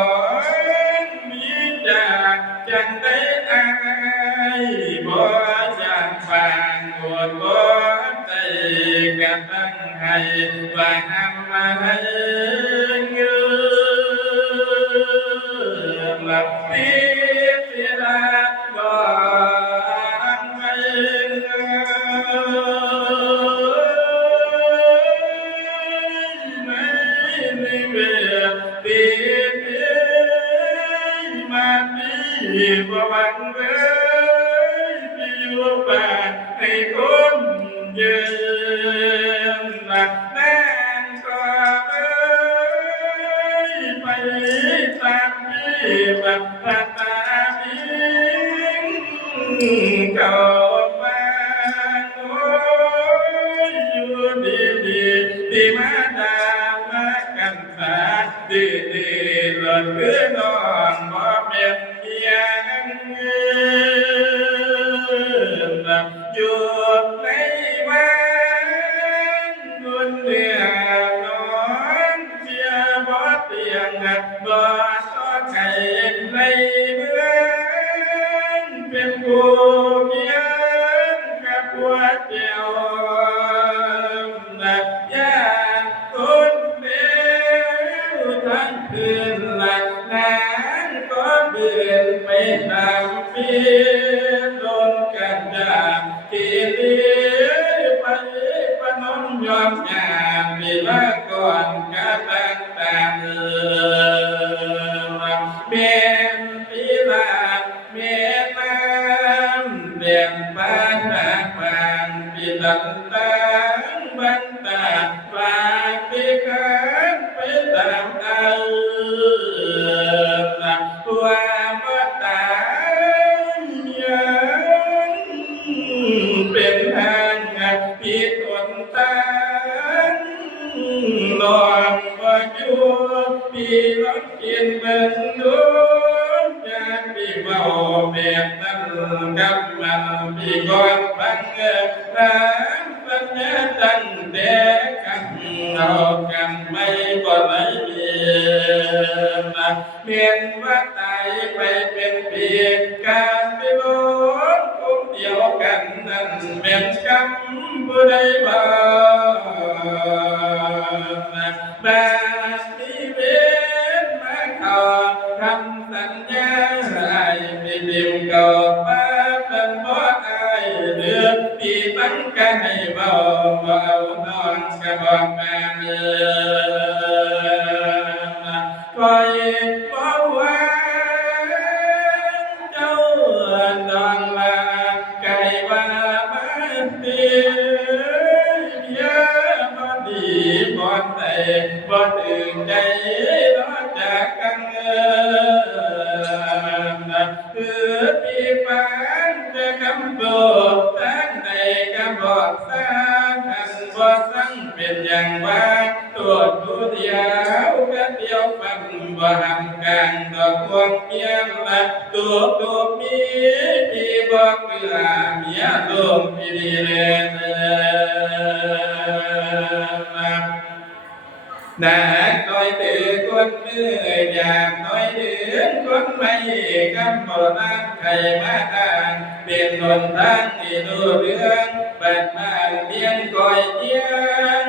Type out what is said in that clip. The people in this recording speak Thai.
อนมีจากจังได้อายบ่จากฟางโอดบ่ใจกันตั้งให้ว่าทำมาให้เงือหลับปีเวลาก่อนไม่บ่หวังเลยที่อยู่บ้านให้คนยืนหลักแน่นก็เอ้ยไปตามที่บัพพตาบิงเก่ามาโอ้ยอยู่ดีที่มาดามากันตาดีหล่นคือนอนบ่เป็นยังอยู่ในบ้านบุญเรียนนอนเชียบ่เตียงบ่ต่อไข่ในเมืองเป็นผู้เพียงกับหัวเดียวญาติคนเดียวทั้งคืนหลับนานก็เบื่อไปตามปีโดนกันดาที่เลี้ยไปปนมยอมยามเวลาก่อนกะตั้งตาเมียนปีลาเมียนน้ำเบี่ยงปานหนักบางปีตันตังบันตาฝากปีกันไปตามเอาความว่าตายยังเป็นทางผิดคนตางหลอกว่าอยู่พี่รักกินเป็นดูจากพี่เบาแบบนั้นกับมันพี่ก่อนฟังรักสัญญาตั้งแต่กันเอากันไม่บ่ได้เมียนว่าตายไปเป็นปีการไปโลดกุมเดียวกันนั้นเป็นกรรมผู้ใดบ้างบาดที่เว้นมาขอคำสัญญาให้พี่เดียวก็มาเป็นบ่อายเดือดปีตั้งกันให้เบาเบานอนก็บอกมาคอยบอกว่าเจ้าดองมาไก่ว่ามาตียาบ่ดีบ่ได้บ่ตื่นใจรอจากกันคือพี่ฟ้าจะกำโดดตั้งในกำบอกสร้างหันบ่สั่งเป็นอย่างว่าตัวผู้เดียวกันเดียวฟังบ่หันกันดอกพวงเมียละตัวมีที่บอกเวลาเมียลมพี่ดีเลยนาคอยตื่นคนเมื่อยอยากคอยเดือนคนไม่กำบ่นักใครมาทางเป็นหนทางที่ดูเรื่องบัดมาเพียงคอยเที่ยง